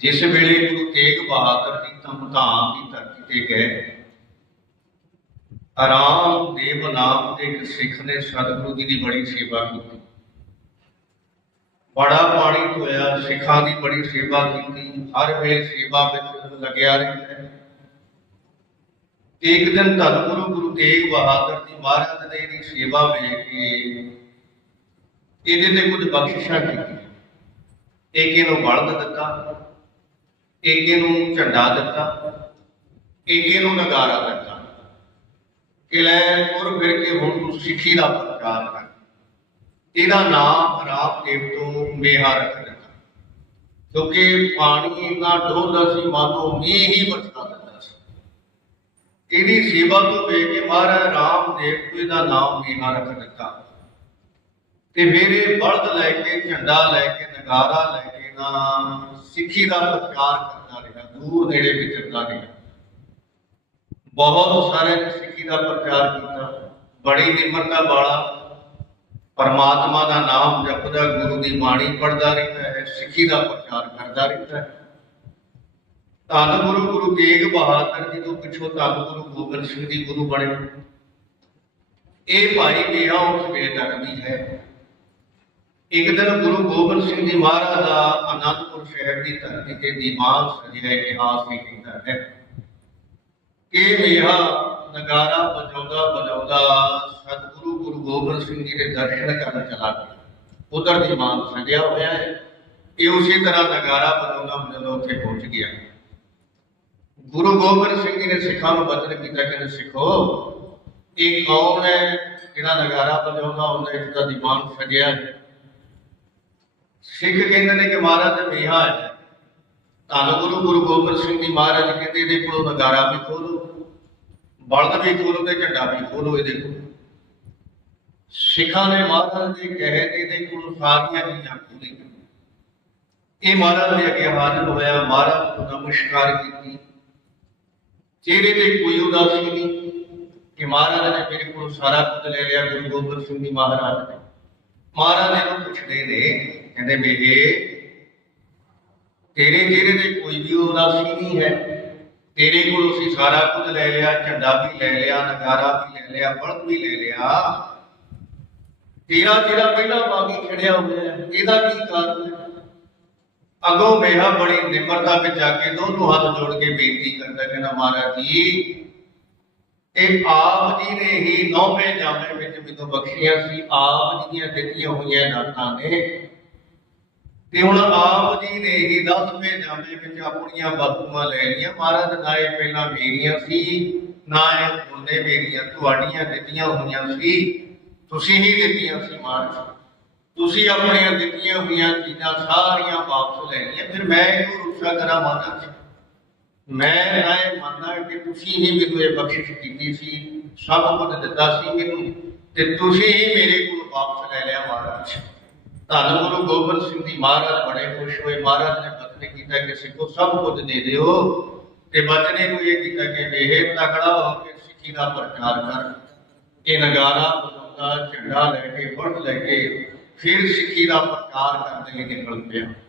ਜਿਸ ਵੇਲੇ ਗੁਰੂ ਤੇਗ ਬਹਾਦਰ ਜੀ ਧਮਧਾਮ ਦੀ ਧਰਤੀ ਤੇ ਗਏ ਆਰਾਮ ਦੇਵ ਨਾਮ ਦੇ ਇੱਕ ਸਿੱਖ ਨੇ ਸਤਿਗੁਰੂ ਜੀ ਦੀ ਬੜੀ ਸੇਵਾ ਕੀਤੀ ਬੜਾ ਪਾਣੀ ਧੋਇਆ ਸਿੱਖਾਂ ਦੀ ਬੜੀ ਸੇਵਾ ਕੀਤੀ ਹਰ ਵੇਲੇ ਸੇਵਾ ਵਿੱਚ ਲੱਗਿਆ ਰਹਿੰਦਾ ਹੈ ਇੱਕ ਦਿਨ ਧੰਨ ਗੁਰੂ ਗੁਰੂ ਤੇਗ ਬਹਾਦਰ ਜੀ ਮਹਾਰਾਜ ਨੇ ਇਹਦੀ ਸੇਵਾ ਵੇਖ ਕੇ ਇਹਦੇ ਤੇ ਕੁਝ ਬਖਸ਼ਿਸ਼ਾਂ ਕੀਤੀਆਂ ਇੱਕ ਇਹਨੂੰ ਬਲਦ ਦਿੱਤਾ ਇੱਕ ਨੂੰ ਝੰਡਾ ਦਿੱਤਾ ਇੱਕ ਨੂੰ ਨਗਾਰਾ ਦਿੱਤਾ। ਕਿ ਲੈ ਫਿਰ ਕੇ ਹੁਣ ਤੂੰ ਸਿੱਖੀ ਦਾ ਪ੍ਰਚਾਰ ਕਰ। ਇਹਦਾ ਨਾਮ ਰਾਮ ਦੇਵ ਤੋਂ ਮੇਹਾ ਰੱਖ ਦਿੱਤਾ। ਕਿਉਂਕਿ ਪਾਣੀ ਇੰਨਾ ਡੋਲਦਾ ਸੀ, ਮਾਨੋ ਮੀਂਹ ਹੀ ਵਰਸਾ ਦਿੰਦਾ ਸੀ। ਇਹਦੀ ਸੇਵਾ ਤੋਂ ਵੇਖ ਕੇ ਮਹਾਰਾਜ ਰਾਮਦੇਵ ਤੋਂ ਇਹਦਾ ਨਾਮ ਮੀਨਾ ਰੱਖ ਦਿੱਤਾ। ਤੇ ਮੇਰੇ ਬਲਦ ਲੈ ਕੇ, ਝੰਡਾ ਲੈ ਕੇ, ਨਗਾਰਾ ਲੈ ਕੇ ਨਾ ਸਿੱਖੀ ਦਾ ਪ੍ਰਚਾਰ ਕਰਦਾ ਦੂਰ ਨੇੜੇ ਵਿਚਰਦਾ ਰਿਹਾ ਬਹੁਤ ਸਾਰੇ ਸਿੱਖੀ ਦਾ ਪ੍ਰਚਾਰ ਕੀਤਾ। ਬੜੀ ਨਿਮਰਤਾ ਵਾਲਾ ਪਰਮਾਤਮਾ ਦਾ ਨਾਮ ਜਪਦਾ, ਗੁਰੂ ਦੀ ਬਾਣੀ ਪੜਦਾ ਰਹਿੰਦਾ ਹੈ, ਸਿੱਖੀ ਦਾ ਪ੍ਰਚਾਰ ਕਰਦਾ ਰਹਿੰਦਾ ਹੈ। ਧੰਨ ਗੁਰੂ ਗੁਰੂ ਤੇਗ ਬਹਾਦਰ ਜੀ ਤੋਂ ਪਿੱਛੋਂ ਧੰਨ ਗੁਰੂ ਗੋਬਿੰਦ ਸਿੰਘ ਜੀ ਗੁਰੂ ਬਣੇ। ਇਹ ਭਾਈ ਮੇਰਾ ਉਸ ਵੇਲੇ ਹੈ। ਇੱਕ ਦਿਨ ਗੁਰੂ ਗੋਬਿੰਦ ਸਿੰਘ ਜੀ ਮਹਾਰਾਜ ਦਾ ਅਨੰਦਪੁਰ ਸ਼ਹਿਰ ਦੀ ਧਰਤੀ ਤੇ ਦੀਵਾਨ ਸਜਿਆ ਇਤਿਹਾਸ ਵੀ ਕਹਿੰਦਾ ਹੈ ਕਿ ਮੇਰਾ ਨਗਾਰਾ ਵਜਾਉਂਦਾ ਵਜਾਉਂਦਾ ਸਤਿਗੁਰੂ ਗੁਰੂ ਗੋਬਿੰਦ ਸਿੰਘ ਜੀ ਦੇ ਦਰਸ਼ਨ ਕਰਨ ਚਲਾ ਗਿਆ। ਉਧਰ ਦੀਵਾਨ ਸਜਿਆ ਹੋਇਆ ਹੈ। ਇਹ ਉਸੇ ਤਰ੍ਹਾਂ ਨਗਾਰਾ ਵਜਾਉਂਦਾ ਵਜਾਉਂਦਾ ਉੱਥੇ ਪਹੁੰਚ ਗਿਆ। ਗੁਰੂ ਗੋਬਿੰਦ ਸਿੰਘ ਜੀ ਨੇ ਸਿੱਖਾਂ ਨੂੰ ਬਚਨ ਕੀਤਾ ਕਿ ਸਿੱਖੋ, ਇਹ ਕੌਣ ਹੈ ਜਿਹੜਾ ਨਗਾਰਾ ਵਜਾਉਂਦਾ ਹੁੰਦਾ ਇਸ ਦਾ ਦੀਵਾਨ ਸਜਿਆ ਹੈ। ਸਿੱਖ ਕਹਿੰਦੇ ਨੇ ਕਿ ਮਹਾਰਾਜ ਮੇਹਾ ਹੈ। ਧੰਨ ਗੁਰੂ ਗੁਰੂ ਗੋਬਿੰਦ ਸਿੰਘ ਜੀ ਮਹਾਰਾਜ ਕਹਿੰਦੇ, ਇਹਦੇ ਕੋਲੋਂ ਨਗਾਰਾ ਵੀ ਖੋਲੋ, ਬਲਦ ਵੀ ਖੋਲੋ ਤੇ ਝੰਡਾ ਵੀ ਖੋਲੋ ਇਹਦੇ ਕੋਲ। ਸਿੱਖਾਂ ਨੇ ਮਹਾਰਾਜ ਦੇ ਕਹੇ ਤੇ ਇਹਦੇ ਕੋਲੋਂ ਸਾਰੀਆਂ ਚੀਜ਼ਾਂ ਖੋਲੀਆਂ। ਇਹ ਮਹਾਰਾਜ ਦੇ ਅੱਗੇ ਹਾਜ਼ਰ ਹੋਇਆ ਮਹਾਰਾਜ ਨੂੰ ਨਮਸਕਾਰ ਕੀਤੀ। ਚਿਹਰੇ ਤੇ ਕੋਈ ਉਦਾਸੀ ਨਹੀਂ ਕਿ ਮਹਾਰਾਜ ਨੇ ਮੇਰੇ ਕੋਲ ਸਾਰਾ ਕੁਝ ਲੈ ਲਿਆ ਗੁਰੂ ਗੋਬਿੰਦ ਸਿੰਘ ਜੀ ਮਹਾਰਾਜ ਨੇ। ਮਹਾਰਾਜ ਨੇ ਪੁੱਛਦੇ ਨੇ ਕਹਿੰਦੇ ਮੇਰੇ ਤੇਰੇ ਚਿਹਰੇ ਤੇ ਕੋਈ ਵੀ ਉਦਾਸੀ ਨਹੀਂ ਹੈ। ਤੇਰੇ ਕੋਲ ਅਸੀਂ ਸਾਰਾ ਕੁਝ ਲੈ ਲਿਆ, ਝੰਡਾ ਵੀ ਲੈ ਲਿਆ ਨਗਾਰਾ ਵੀ ਲੈ ਲਿਆ ਬਲਦ ਵੀ ਲੈ ਲਿਆ। ਤੇਰਾ ਤੇਰਾ ਪਹਿਲਾਂ ਬਾਗੀ ਖੜਿਆ ਹੋਇਆ ਇਹਦਾ ਕੀ ਕਾਰਨ ਹੈ? ਅਗੋਂ ਮੇਹਾ ਬੜੀ ਨਿਮਰਤਾ ਵਿੱਚ ਆ ਕੇ ਦੋਨੋਂ ਹੱਥ ਜੋੜ ਕੇ ਬੇਨਤੀ ਕਰਦਾ ਕਹਿੰਦਾ ਮਹਾਰਾਜ ਜੀ ਇਹ ਆਪ ਜੀ ਨੇ ਹੀ ਨੌਵੇਂ ਜਾਮੇ ਵਿੱਚ ਮੈਨੂੰ ਬਖਸ਼ੀਆਂ ਸੀ, ਆਪ ਜੀ ਦੀਆਂ ਦਿੱਤੀਆਂ ਹੋਈਆਂ ਦਾਤਾਂ ਨੇ ਤੇ ਹੁਣ ਆਪ ਜੀ ਨੇ ਹੀ ਦਸਵੇਂ ਜਾਮੇ ਵਿੱਚ ਆਪਣੀਆਂ ਵਸਤੂਆਂ ਲੈ ਲਈਆਂ। ਮਹਾਰਾਜ ਨਾ ਇਹ ਪਹਿਲਾਂ ਮੇਰੀਆਂ ਸੀ, ਨਾ ਇਹ ਹੁੰਦੇ ਮੇਰੀਆਂ, ਤੁਹਾਡੀਆਂ ਦਿੱਤੀਆਂ ਹੋਈਆਂ ਸੀ। ਤੁਸੀਂ ਹੀ ਦਿੱਤੀਆਂ ਸੀ ਮਹਾਰਾਜ ਤੁਸੀਂ ਆਪਣੀਆਂ ਦਿੱਤੀਆਂ ਹੋਈਆਂ ਚੀਜ਼ਾਂ ਸਾਰੀਆਂ ਵਾਪਸ ਲੈ ਲਈਆਂ। ਫਿਰ ਮੈਂ ਇਹਨੂੰ ਰੁਕਸ਼ਾ ਕਰਾਂ ਮਹਾਰਾਜ ਮੈਂ ਨਾ ਇਹ ਮੰਨਦਾ ਕਿ ਤੁਸੀਂ ਹੀ ਮੈਨੂੰ ਇਹ ਬਖਸ਼ਿਸ਼ ਕੀਤੀ ਸੀ, ਸਭ ਕੁਝ ਦਿੱਤਾ ਸੀ ਮੈਨੂੰ, ਤੇ ਤੁਸੀਂ ਹੀ ਮੇਰੇ ਕੋਲ ਵਾਪਸ ਲੈ ਲਿਆ ਮਹਾਰਾਜ। ਧੰਨ ਗੁਰੂ ਗੋਬਿੰਦ ਸਿੰਘ ਜੀ ਮਹਾਰਾਜ ਬੜੇ ਖੁਸ਼ ਹੋਏ। ਮਹਾਰਾਜ ਨੇ ਬਚਨ ਕੀਤਾ ਕਿ ਸਿੱਖੋ, ਸਭ ਕੁਝ ਦੇ ਦਿਓ। ਤੇ ਬਚਨੇ ਨੂੰ ਇਹ ਕੀਤਾ ਕਿ ਵੇਹ ਤਕੜਾ ਹੋ ਕੇ ਸਿੱਖੀ ਦਾ ਪ੍ਰਚਾਰ ਕਰ। ਇਹ ਨਗਾਰਾ ਬਜਾਉਂਦਾ ਝੰਡਾ ਲੈ ਕੇ ਵਰਦ ਲੈ ਕੇ ਫਿਰ ਸਿੱਖੀ ਦਾ ਪ੍ਰਚਾਰ ਕਰਦੇ ਲਈ ਨਿਕਲ ਪਿਆ।